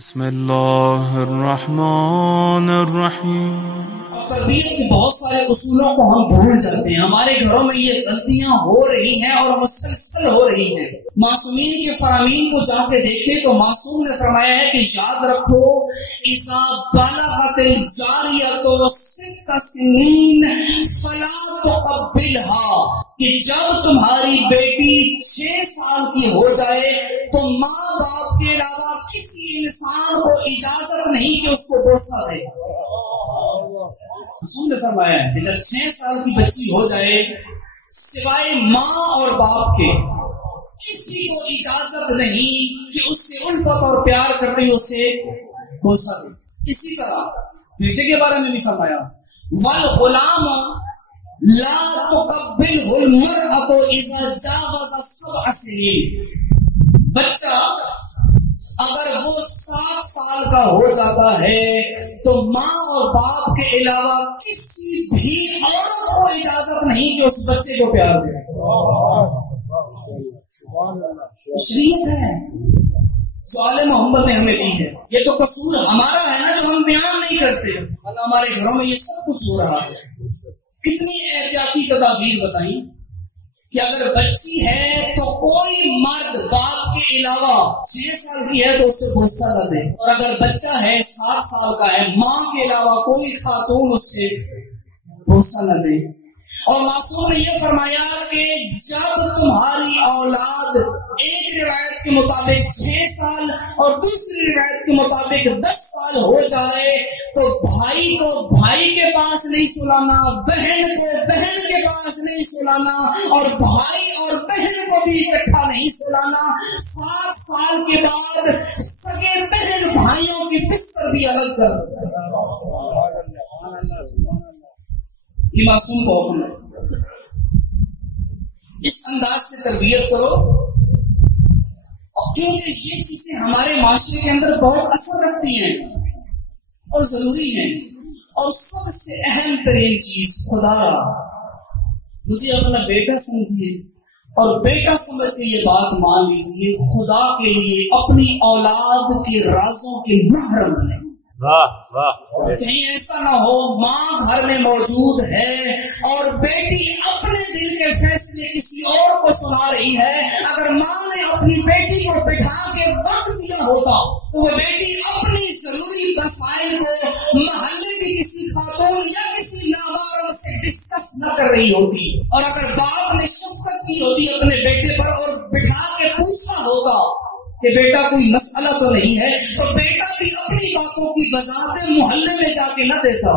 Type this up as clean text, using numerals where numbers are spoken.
بسم اللہ الرحمن الرحیم۔ تربیت کے بہت سارے اصولوں کو ہم بھول جاتے ہیں، ہمارے گھروں میں یہ غلطیاں ہو رہی ہیں اور مسلسل ہو رہی ہیں۔ معصومین کے فرامین کو جا کے دیکھے تو معصوم نے فرمایا ہے کہ یاد رکھو اذا بلغت الجاریۃ 6 سنین فلا تقبلها، کہ جب تمہاری بیٹی 6 سال کی ہو جائے تو ماں باپ کے علاوہ کسی انسان کو اجازت نہیں کہ اس کو بوسہ دے۔ رسول نے فرمایا ہے کہ جب 6 سال کی بچی ہو جائے سوائے ماں اور باپ کے کسی کو اجازت نہیں کہ اس سے الفت اور پیار کرتے ہوئے اسے بوسہ دے۔ اسی طرح بیٹے کے بارے میں بھی فرمایا والغلام لا تقبلہ المرأة اذا جاوز 7 سنین، بچہ اگر وہ 7 سال کا ہو جاتا ہے تو ماں اور باپ کے علاوہ کسی بھی عورت کو اجازت نہیں کہ اس بچے کو پیار دے۔ شریعت ہے جو آل محمد نے ہمیں دی ہے، یہ تو قصور ہمارا ہے نا جو ہم بیان نہیں کرتے، ہمارے گھروں میں یہ سب کچھ ہو رہا ہے۔ کتنی احتیاطی تدابیر بتائیں کہ اگر بچی ہے تو کوئی مرد باپ کے علاوہ 6 سال کی ہے تو اسے بوسہ نہ دے، اور اگر بچہ ہے 7 سال کا ہے ماں کے علاوہ کوئی خاتون اس سے بوسہ نہ دے۔ اور معصوم نے یہ فرمایا کہ جب تمہاری اولاد ایک روایت کے مطابق 6 سال اور دوسری روایت کے مطابق 10 سال ہو جائے تو بھائی کو بھائی کے پاس نہیں سلانا، بہن کو بہن کے پاس نہیں سلانا، اور بھائی اور بہن کو بھی اکٹھا نہیں سلانا۔ 7 سال کے بعد سگے بہن بھائیوں کی بستر بھی الگ کر دو۔ یہ معصوم کو حکم ہے، اس انداز سے تربیت کرو، اور کیونکہ یہ چیزیں ہمارے معاشرے کے اندر بہت اثر رکھتی ہیں اور ضروری ہیں۔ اور سب سے اہم ترین چیز خدا، مجھے اپنا بیٹا سمجھیے اور بیٹا سمجھ کے یہ بات مان لیجیے، خدا کے لیے اپنی اولاد کے رازوں کے محرم بنیں۔ کہیں ایسا نہ ہو ماں گھر میں موجود ہے اور بیٹی اپنے دل کے فیصلے کسی اور کو سنا رہی ہے۔ اگر ماں نے اپنی بیٹی کو بٹھا کے وقت دیا ہوتا تو وہ بیٹی اپنی ضروری مسائل کو محلے کی کسی خاتون یا کسی نابالغ سے ڈسکس نہ کر رہی ہوتی، اور اگر باپ نے شفقت کی ہوتی اپنے بیٹے پر اور بٹھا کے پوچھا ہوتا کہ بیٹا کوئی مسئلہ تو نہیں ہے، تو بیٹا بھی اپنی باتوں کی وضاحت محلے میں جا کے نہ دیتا۔